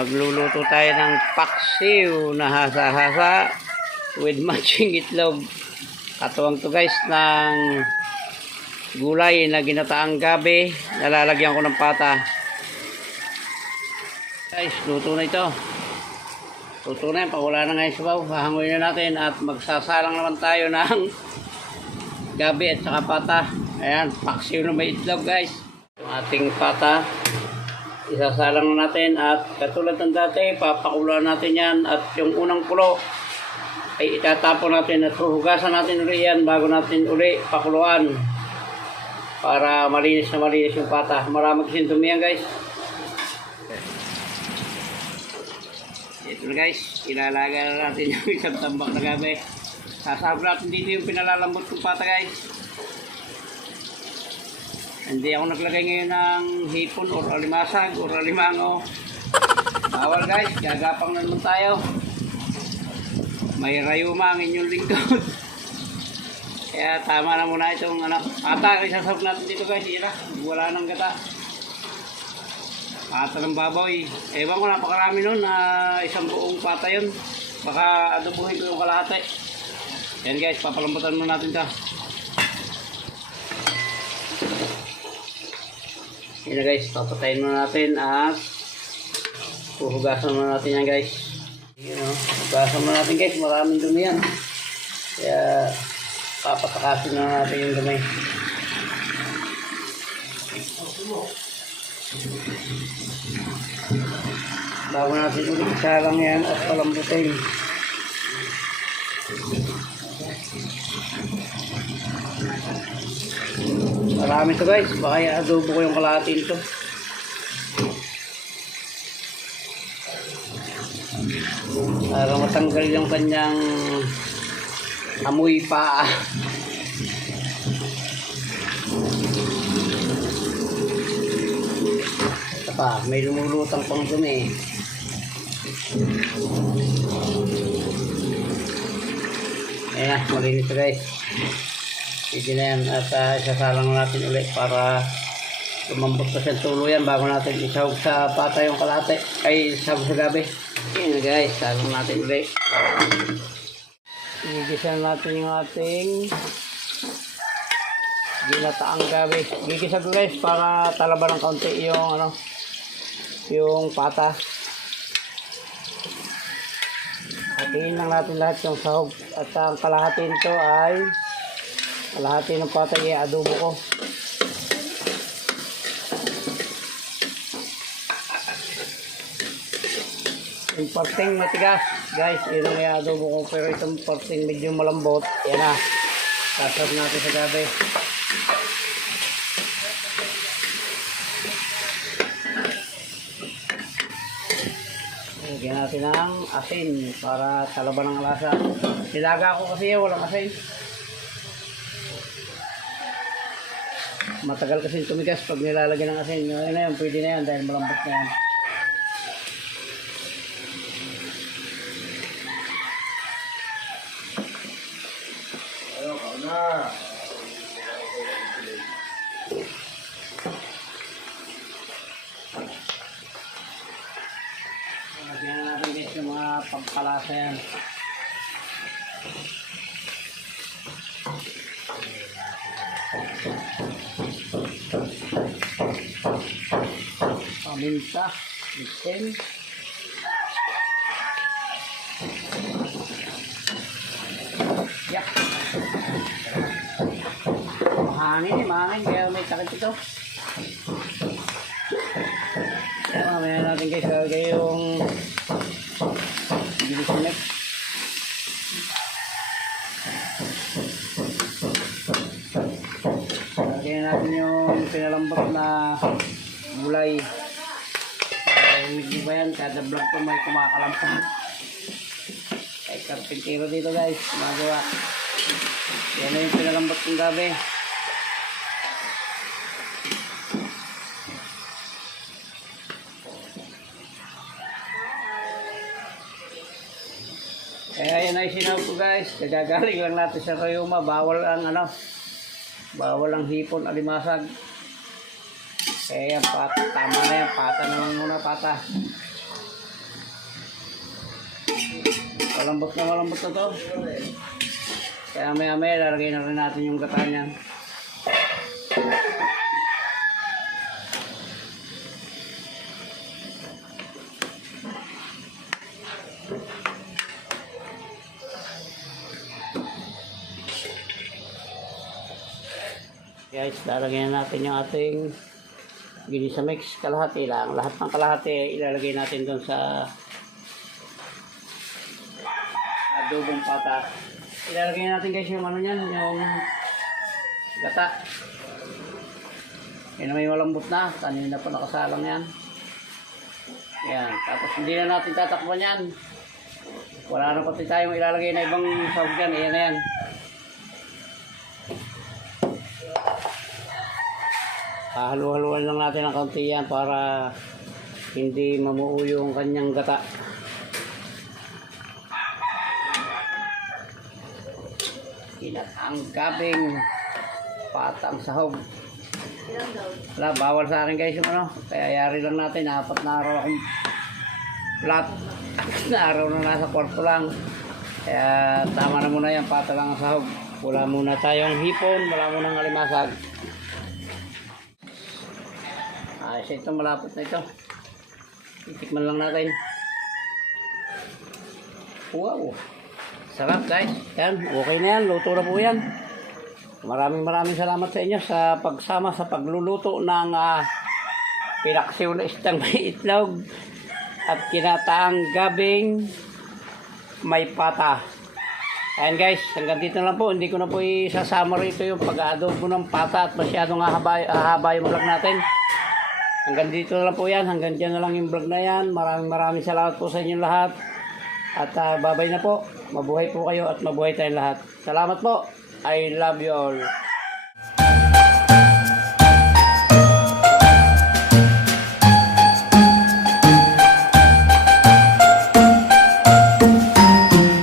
Magluluto tayo ng paksiw na hasa-hasa with matching itlog. Katuwang to guys ng gulay na ginataang gabi. Nalalagyan ko ng pata. Guys, luto na ito. Luto na yan. Pawala na ngayon sabaw. Hahanguin na natin at magsasalang naman tayo ng gabi at saka pata. Ayan, paksiw na may itlog guys. Yung ating pata. Isasalang na natin at katulad ng dati, papakuluan natin yan at yung unang kulo ay itatapon natin at huhugasan natin uli yan bago natin uli pakuluan para malinis na malinis yung pata. Marami kasing dumi yan guys. Ito na guys, ilalaga na natin yung isang tambak na gabi. Sasabog natin dito yung pinalalambot ng pata guys. Hindi ako naglagay ngayon ng hipon or alimasag or alimango. Bawal guys, gagapang na naman tayo. May rayuma ang inyong lingkod. Kaya tama na muna itong pata. Isasabog natin dito guys, wala nang gata. Pata ng baboy. Ewan ko, napakarami nun na isang buong pata yun. Baka adobuhin ko yung kalahati. Yan guys, papalambutan muna natin ito. Yan guys, papatayin muna natin at huhugasan muna natin yan guys. Hugasan muna natin guys, maraming dumi yan. Kaya papatakasin na natin yung dumi. Bago natin ulit isalang yan at palambutin. Marami ito guys, baka i-adobo ko yung kalahati nito. Para matanggal yung kanyang amoy pa. Ito pa, may lumulutang pang dumi. Ayan, malinis ito guys. Sige na yan at isasalang natin ulit para lumambot kasi ang tulo yan bago natin isahog sa pata yung kalate ay isahog sa gabi. Yan guys, salang natin ulit. Gigisan natin yung ating ginataang gabi. Gigisa ko guys para talaba ng kaunti yung yung pata. Hatiin lang natin lahat yung sahog at ang kalahati nito ay kalahati ng pata i-adobo ko. Yung parting matigas guys, yun ang i-adobo ko, pero itong parting medyo malambot, yan na, sasarap natin sa gabi. Lagyan natin ng asin para talaban ng lasa. Nilaga ko kasi walang asin. Matagal kasi tumigas pag nilalagyan ng asin. Yun na yun, pwede na yan dahil malambot na yan. Lagyan na natin guys yung mga pampalasa yan. Paminta, itim. Yak. Mahangin kaya may takip ito. Kaya mamaya natin guys, lagay yung gilisinek. Lagyan natin yung pinalambot na gulay. Hindi ba yan? Kada vlog ko may kumakalampang. Ay karpintero dito guys, magawa. Yan na yung pinalambot ng gabi. Kaya yan ay sinabi ko guys, kagagaling lang natin sa rayuma, bawal ang hipon, alimasag. Kaya yan, tama na yan, pata naman muna, pata. Malambot na to. Kaya maya lalagay na rin natin yung gata niyan. Guys, lalagyan natin yung ating ginisa mix, kalahati lang. Lahat ng kalahati ilalagay natin doon sa adobong pata. Ilalagay natin guys yung ano niyan, yung gata. Yan na may malambot na, kanina pa nakasalang yan. Yan, tapos hindi na natin tatakpan yan. Wala na pati tayong ilalagay na ibang sahog dyan, ayan na yan. Halu-haluan lang natin ng kaunti yan para hindi mamuo yung kanyang gata. Ang gabing patang sahog. Wala, bawal sa akin guys yung ano. Kaya yari lang natin, 4 na araw akong flat. Na araw na nasa kwarto lang. Kaya tama na muna yan, pata lang ang sahog. Wala muna tayong hipon, wala muna ng alimasag. Ayos ito, malapot na ito. Titikman lang natin. Wow! Sarap guys. Yan, okay na yan. Luto na po yan. Maraming salamat sa inyo sa pagsama sa pagluluto ng pinaksiw na isdang may itlog at kinataang gabing may pata. Ayan guys, hanggang dito lang po. Hindi ko na po isasama rito yung pag-adobo ng pata at masyadong hahaba yung vlog natin. Hanggang dito na lang po yan. Hanggang dyan na lang yung vlog na yan. Maraming salamat po sa inyo lahat. At babay na po. Mabuhay po kayo at mabuhay tayong lahat. Salamat po. I love you all.